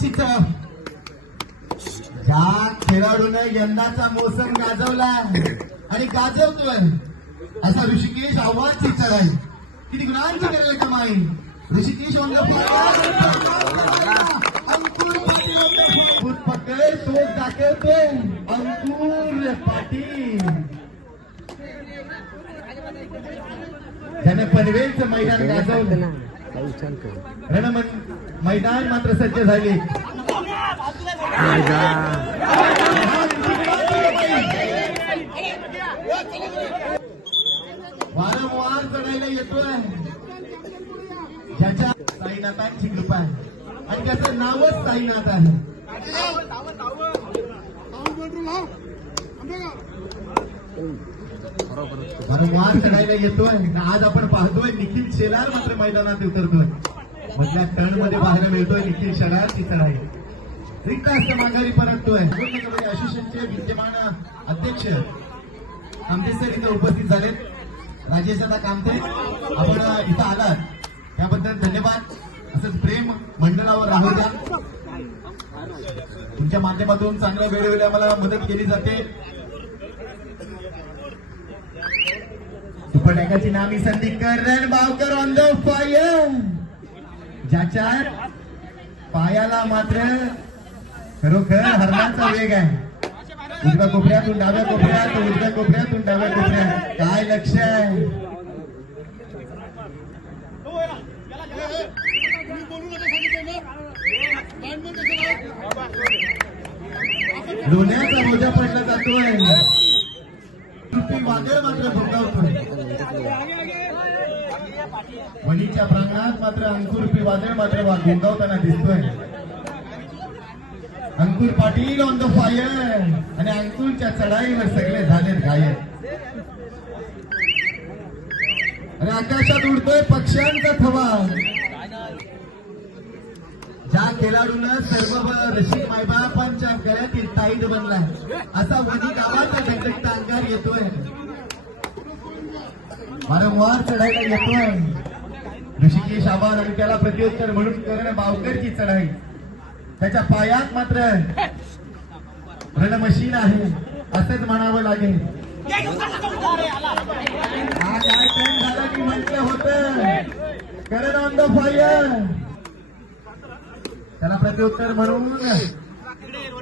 चित्र ज्या खेळाडूने यंदाचा मोसम गाजवला आणि गाजवतोय असा ऋषिकेश आव्हाडची चढाई किती गुणांची करेल कमाई. ऋषिकेश अंकुर पाटील पकड तोच दाखवतोय. अंकुर पाटील त्याने पनवेलचं मैदान गाजवलं. मैदान मात्र सज्ज झाले. वारंवार चढायला येतोय ज्याच्या साईनाथांची कृपा आहे आणि त्याचं नावच साईनाथ आहे. वारंवार चढायला येतोय. आज आपण पाहतोय निखिल शेलार मात्र मैदानात उतरतोय. मधल्या टर्न मध्ये पाहायला मिळतोय निखिल शेलारची चढाई. रिक्त असं माघारी परततोय. कबड्डी असोसिएशनचे विद्यमान अध्यक्ष कामते सर इथं उपस्थित झालेत. राजेश दादा कामते आपण इथं आलात त्याबद्दल धन्यवाद. असंच प्रेम मंडळावर राहू द्या. तुमच्या माध्यमातून चांगल्या वेळोवेळी आम्हाला मदत केली जाते. सुपरटॅकाची नामी संधी करण बावकर ऑन द फायर ज्याच्या पायाला मात्र खरोखर हरणाचा वेग आहे. उजव्या कोपऱ्यातून डाव्या कोपऱ्यात उजव्या कोपऱ्यातून डाव्या कोपऱ्यात काय लक्ष आहे. लोण्याचा बोजा पडला जातोय. वादळ मात्र भोगावतोय. वणीच्या प्रांगणात मात्र अंकुरूपी वादळ मात्र भोगावताना दिसतोय. अंकुर पाटील ऑन द फायर आणि अंकुरच्या चढाईवर सगळे झालेत घायल. आणि आकाशात उडतोय पक्ष्यांचा थवा. ज्या खेळाडूनं सर्व रसिक मायबापांच्या गळ्यातील ताईट बनलाय असा वणी गावाचा ढकलता अंगार येतोय. वारंवार चढायला येतोय ऋषिकेश आव्हाड आणि त्याला प्रत्युत्तर म्हणून करण बावकरची चढाई. त्याच्या पायात मात्र रणमशीन आहे असंच म्हणावं लागेल. हा कार्यक्रम झाला की म्हटलं होतं करण ऑन द फायर. त्याला प्रत्युत्तर म्हणून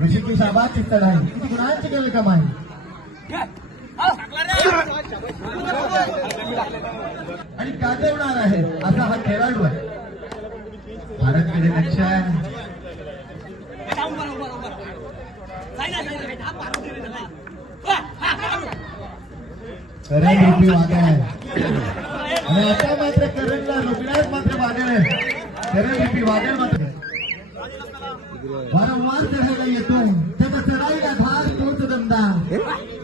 ऋषिकेश आव्हाडची चढाई किती गुणांची केली कमाई. आणि गाजवणार आहे असा हा खेळाडू आहे. भारतकडे लक्ष आहे. करण रूपी वादळ आहे आणि आता मात्र करणला रोखण्यास मात्र वादळ आहे. करण रूपी वादळ मात्र वारंवार चढायला येतोय. त्याचा चढाईला धार तोच दमदार.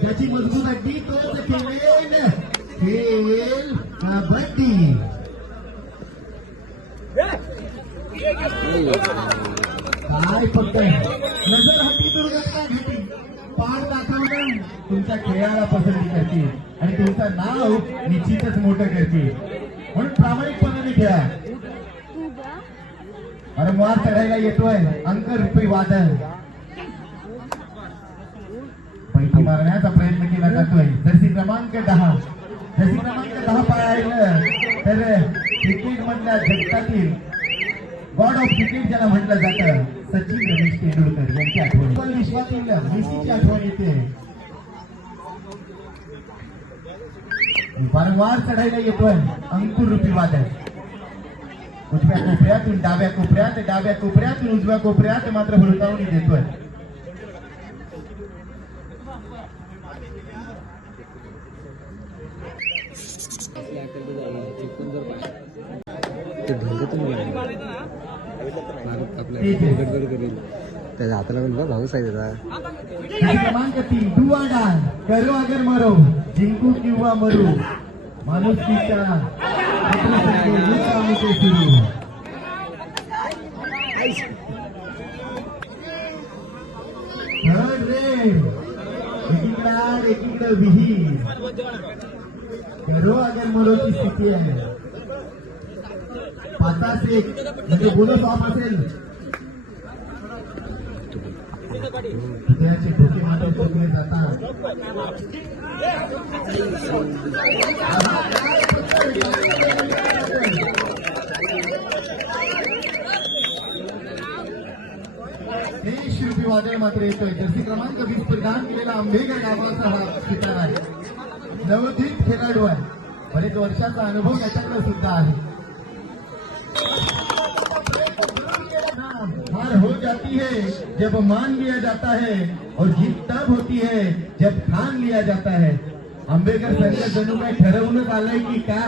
त्याची मजबूत अड्डी तोच खेळ कबड्डी. काय फक्त नजर हटी दुर्घटना घेतली पार दाखवणं तुमच्या खेळाला पसंती करते आणि तुमचं नाव निश्चितच मोठं करते. म्हणून प्रामाणिकपणाने खेळा. वारंवार चढायला येतोय अंकुरूपी वादळ. पैकी मारण्याचा प्रयत्न केला जातोय. जर्सी क्रमांक 10 जर्सी क्रमांक 10 पाहिलं तर क्रिकेट मधल्या जगतातील गॉड ऑफ क्रिकेट ज्याला म्हटलं जातं सचिन रमेश तेंडुलकर यांची आठवण पण विश्वातील मेसीची आठवण येते. वारंवार चढायला येतोय अंकुरूपी वादळ. उजव्या कोपऱ्यातून डाव्या कोपऱ्यात डाव्या कोपऱ्यातून उजव्या कोपऱ्यात मात्र हुलकावणी देतोय. त्याच्या हाताला पण भाऊच आहे त्याचा. क्रमांक 3 डू ऑर डाय करो अगर मरो जिंकू किंवा मरू माणुसकीच्या सुरू. थर्ड रेड एकीकडे विहीर करो अगर मरोची स्थिती आहे. 5-1 म्हणजे बोनस ऑफ असेल. हृदयाचे ठोके मात्र चुकले जातात. हे शिल्पी वादळ मात्र येतोय. जर्सी क्रमांक 20 परिधान केलेला आंबेगाव नावाचा हा चित्र आहे. नवोदित खेळाडू आहे. बरेच वर्षाचा अनुभव याच्याकडे सुद्धा आहे. हार हो जाती है जब मान लिया जाता है और जीत तब होती है जब ठान लिया जाता है. आंबेडकर संघ जणू काय ठरवूनच आलंय की काय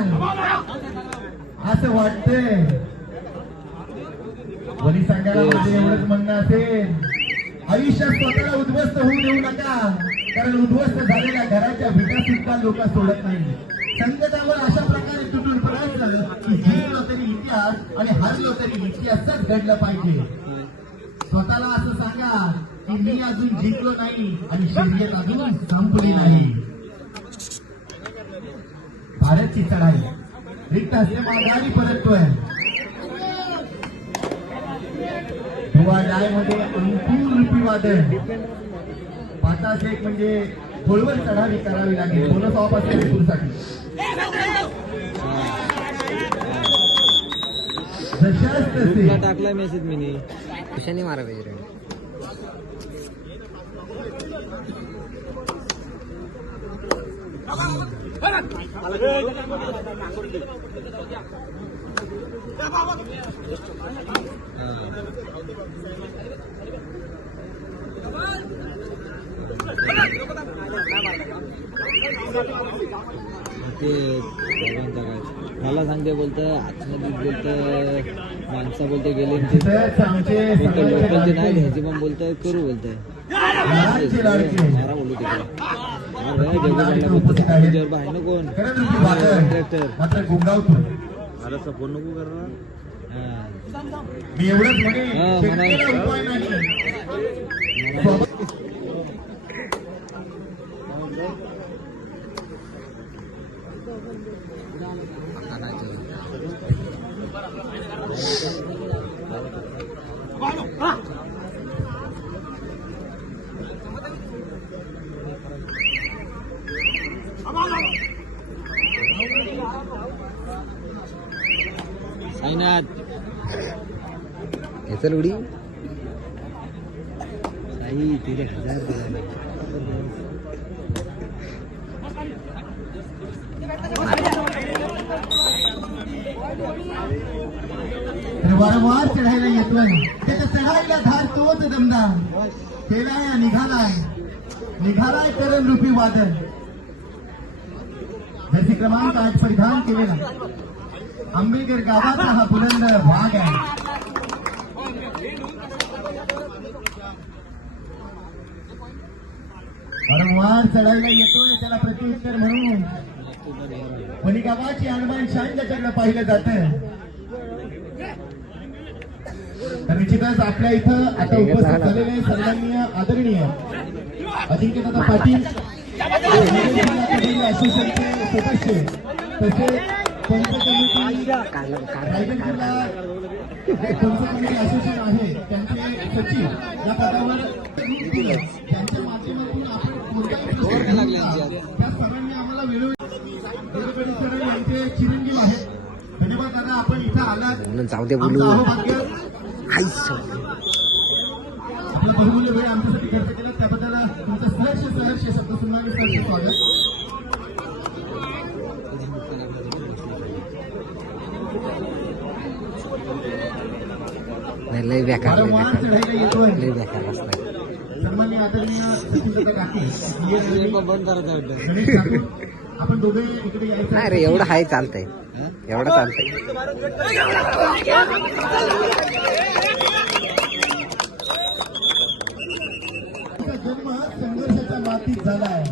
असं वाटतंय. वरी सांगायला माझं एवढंच म्हणणं असेल, आयुष्यात स्वतःला उद्ध्वस्त होऊ देऊ नका, कारण उद्ध्वस्त झालेल्या घराच्या विटा सुद्धा लोक सोडत नाही. संकटावर अशा प्रकारे तुटून पडायचं की जिंकलो तरी इतिहास आणि हारलो तरी इतिहासच घडलं पाहिजे. स्वतःला असं सांगा की मी अजून जिंकलो नाही आणि शर्यत अजून संपली नाही. भारतची चढाई रिक्त हस्ते माघारी परततोय. धुवा डाय मध्ये अंकुर रूपी वादळ. 5 एक म्हणजे गोलवर चढावी करावी लागेल. बोनस ऑफ असेल पूरसाठी. जशाच तसे टाकलाय मेसेज मी कुशाने मारा पाहिजे रे. ते मला सांगते बोलतं आतमध्ये बोलतं माणसा बोलते गेले लोकलचे नाही घ्यायचे पण बोलतंय करू बोलतंय मारा बोलू तिकडे आहे ना कोण कॉन्ट्रॅक्टर मला सपोर्ट नको करणार. मी एवढंच म्हणेन साईनाथ चल उडी साई तिथे 1000 दिला. वारंवार चढायला येतोय. त्याच्या चढाईला धार तोच दमदार केलाय. निघालाय करण रूपी वादळ. जर्सी क्रमांक 8 परिधान केलेला आंबेडकर गावाचा हा बुलंद भाग आहे. वारंवार चढायला येतोय. त्याला प्रत्युत्तर म्हणून वणी गावाची आणबान शान त्याच्याकडे पाहिलं जातं. तर निश्चितच आपल्या इथं आता उपस्थित झालेले सन्माननीय आदरणीय अजिंक्यदादा पाटील असोसिएशनचे सदस्य तसेच पंच कमिटी रायगड जिल्हा पंच कमिटी असोसिएशन आहे त्यांचे सचिव या पदावर त्यांच्या माध्यमातून आपण त्या सर्वांनी आम्हाला वेळोवेळी यांचे चिरंजीव आहेत. धन्यवाद दादा, आपण इथं आलात. जाऊ दे बोलू आपलं बहुमूल्य वेळ आमच्यासाठी खर्च केला त्याबद्दल तुमचं सहर्ष शब्द सुनामी सहर्ष स्वागत. लय बेकार वारंवार चढायला येतोय. लय बेकार बसलाय. सन्माननीय आदरणीय सचिन काकी गणेश ठाकूर आपण दोघे इकडे यायचं नाही रे एवढं हाय चालतंय. एवढं चालतंय. जन्म संघर्षाच्या मातीत झालाय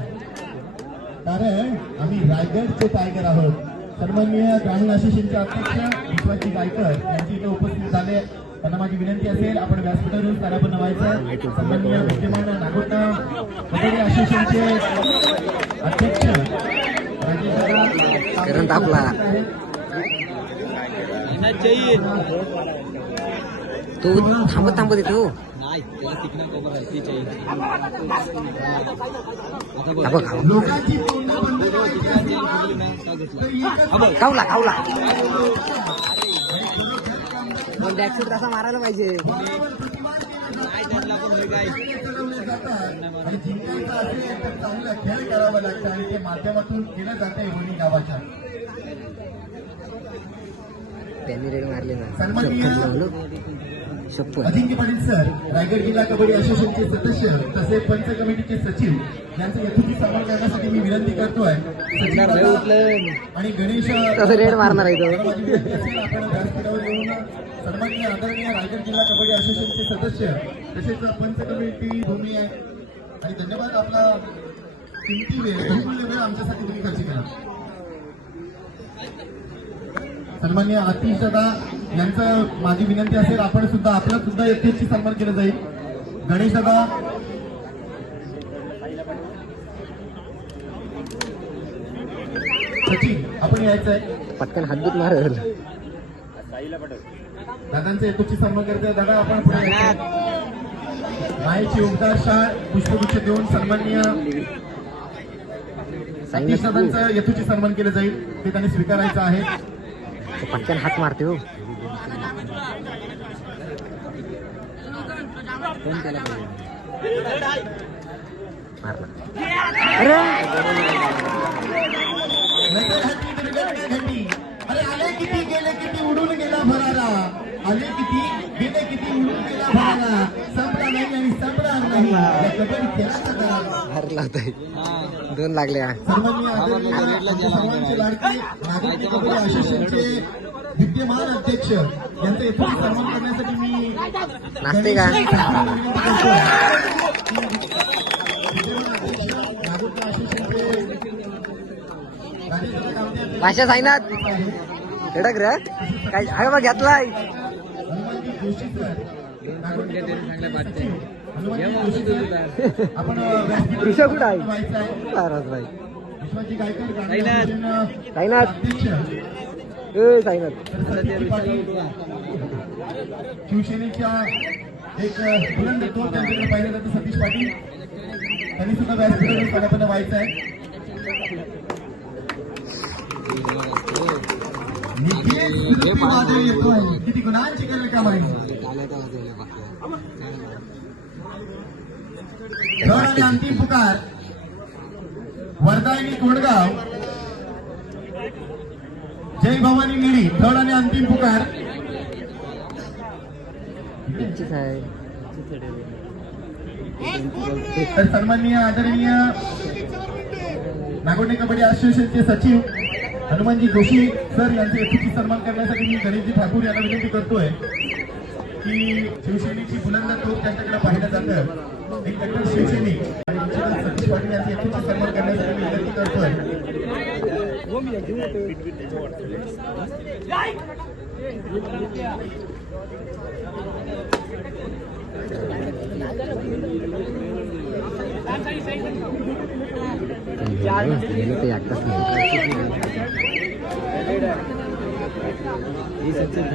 कारण आम्ही रायगडचे टायगर आहोत. सन्माननीय ग्रामीण असोसिएशनचे अध्यक्ष विश्वाजी गायकर यांची इथे उपस्थित झाले. त्यांना माझी विनंती असेल आपण व्यासपीठावरून स्थानापन्न व्हायचं. सन्माननीय विद्यमान नागोटा कबड्डी असोसिएशनचे अध्यक्ष करंट आपला तू थांबत येतो. त्याला तिकडे खबर आहे तीच आहे. आता बघ लोकांची तोंड बंद करायची असेल तर एकच खाऊला खाऊला बॅकशूट तसा मारायला पाहिजे. ठरवले जातात आणि जिंकायचं असेल तर चांगला खेळ करावा लागतं आणि ते माध्यमातून केलं जातंय वणी गावाच्या. त्यांनी रेड मारले ना. सन्माननीय शप्पथ अजिंक्य पाटील सर, रायगड जिल्हा कबड्डी असोसिएशनचे सदस्य तसेच पंच कमिटीचे सचिव यांचं यथोचित सन्मान करण्यासाठी मी विनंती करतोय. सचिव दादा आणि गणेश कसं रेड मारणार आहे तो? माझी विनंती असेल आपण व्यासपीठावर येऊन सन्माननीय आदरणीय रायगड जिल्हा कबड्डी असोसिएशनचे सदस्य तसेच पंच कमिटी भूमी आहे आणि धन्यवाद. आपला किमती वेळ बहुमूल्य वेळ आमच्यासाठी तुम्ही खर्च केला. सन्माननीय आतिश दादा यांचं माझी विनंती असेल आपण सुद्धा आपलं सुद्धा यथेची सन्मान केलं जाईल. गणेश दादा, सचिन आपण यायचं आहे. पटकन हातबीत मारल. दादांचं यथोची सन्मान करतोय. दादा आपण पुढे यायचंय. मायेची उबदार शाळ पुष्पगुच्छ देऊन सन्माननीय आतिश दादांचं यथोची सन्मान केलं जाईल. ते त्यांनी स्वीकारायचं आहे. पटकन हात मारते हो. मारला. अरे अरे आले किती गेले किती उडून गेला भरारा. आले किती गेले किती उडून गेला भरारा. संपला नाही आणि संपणार नाही. या कबड्डी खेळाचा करा. हारला होता. 2 लागल्या. सन्माननीय आदरणीय सर्वांचे लाडके नागरिक कबड्डी असोसिएशनचे विद्यमान अध्यक्ष यांचा यथोचित सन्मान करण्यासाठी मी नाचते का? विद्यमान अध्यक्ष नागरिक असोसिएशनचे राजेंद्र कामते भाषा साईनाथ एडक रे काय आहे बा घेतलाय. हनुमानजी जोशी सर नागरिक कबड्डी सचिव हनुमानजी जोशी सर आपण ऋषभ कुठं आहे? व्हायचं आहे. महाराज भाई विश्वाजी गायकवाड साईनाथ अध्यक्ष साईनाथ शिवसेनेच्या एक बुलंद तोफ त्यांच्याकडे पाहिलं जातं सतीश पाटील त्यांनी सुद्धा व्यासपीठावर पदापन्न व्हायचं आहे. येतोय किती गुणांची केलं का माहिती. आणि अंतिम पुकार वर्धा आणि कोडगाव जय भवानी निळी. थर्ड आणि अंतिम पुकार तर सन्माननीय आदरणीय नागोटे कबड्डी असोसिएशनचे सचिव हनुमानजी जोशी सर यांचे यथोचित सन्मान करण्यासाठी मी गणेशजी ठाकूर यांना विनंती करतोय की शिवसेनेची बुलंद तोफ त्यांच्याकडे पाहिलं जातं. एक कट्टर शिवसैनिक आणि सतीश पाटील यांचे यथोचित सन्मान करण्यासाठी मी विनंती करतोय.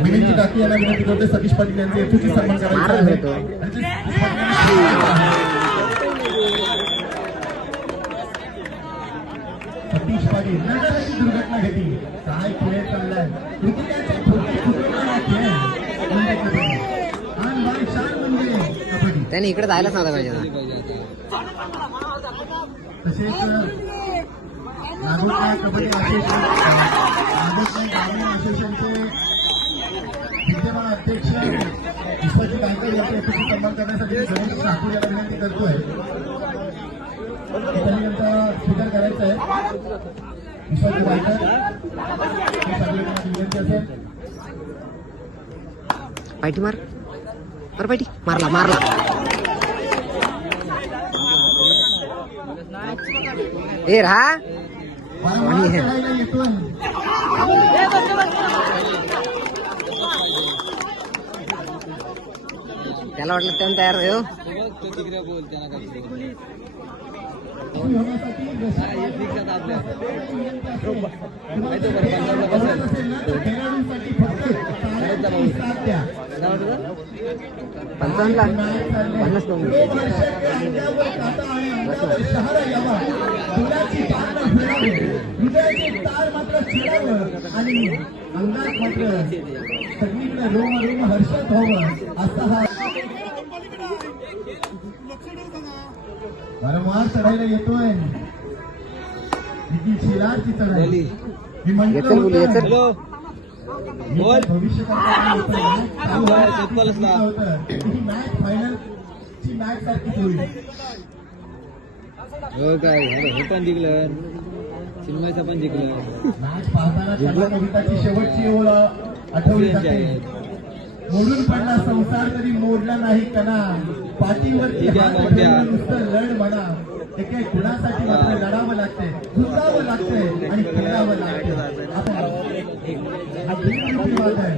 विनंती टाकी यांना विनंती करतोय सतीश पाटील यांचे यथोचित सन्मान करायचा आहे. सतीश पाटील नगराची दुर्घटना घडली. काय खेळ चाललाय. क्रिकेटचे छोटे छोटे खेळ आणि बाई शान म्हणजे कबड्डी. त्यांनी इकडे जायलाच नव्हता पाहिजे ना. तसेच नागोटे कबड्डी असोसिएशन नागोटे ग्रामीण असोसिएशनचे विद्यमान अध्यक्ष विश्वाजी गायकवाड यांचे यथोचित सन्मान करण्यासाठी गणेश ठाकूर यांना विनंती करतोय. त्यांनी यांचा स्वीकार करायचा आहे. विश्वाजी गायकवाड विनंती असेल. पायटी मार बरं पायटी मारला मारला. ए राहा वारंवार खेळायला येतोय. त्याला वाटलं त्यानं तयार नाही हो. तो तिकडे बोल त्यांना काय होण्यासाठी खेळाडूंसाठी फक्त शाळेतला भाऊ साथ द्या. काय वाटतं 55 लाख 50 तो नंबर वर्षाच्या अंगावर काटा आणि अंगावर शहारा यावा. डोळ्याची तार न फिरावे, हृदयाची तार मात्र चिडावं आणि अंगात मात्र सगळीकडे रोम रोम हर्षात व्हावं असा हा वारंवार चढायला येतोय. किती शिलारची चढाई. झाली. मी म्हटलं येचल बोलू, होतं, येचल. हॅलो मी बोल. भविष्य चालू आहे, चप्पलच लाव. ही मॅच फायनलची मॅच सारखीच होईल. हो काय हे पण जिंकलं चिन्मयचा पण जिंकलं मॅच पाहताना त्याला कविताची शेवटची ओळ आठवली जाते. मोडून पडला संसार तरी मोडला नाही कणा. पाठीवरती ठीक आहे, हात मोठ्या. ठेवून नुसतं लढ म्हणा. एके गुणासाठी मात्र लढावं लागतंय, झुकावं लागतंय आणि खेळावं लागतंय. आपण हा बिनविरोधी वाद आहे.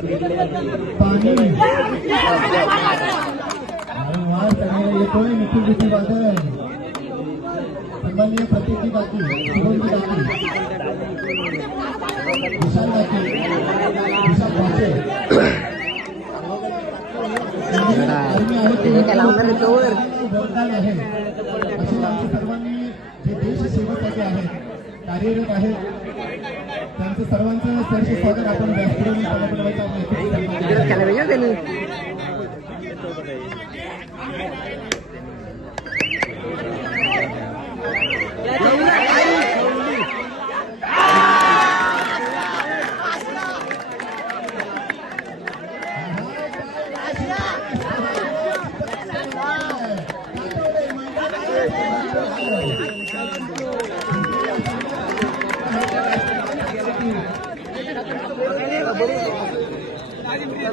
पाणी वारंवार चढायला येतोय निखिल भीती वादळ. सन्माननीय प्रत्येकी बाकी शुभमजी बाकी विशाल बाकी विशाल बाके त्याने काय लावणार आहे तोवर? वरदान आहे असे आमचे सर्वांनी जे देशसेवेसाठी आहेत कार्यरत आहेत त्यांचं सर्वांचं सरसे स्वागत आपण व्यासपीठावरून समारंभाचा तिकडे खेळायला पाहिजे त्यांनी.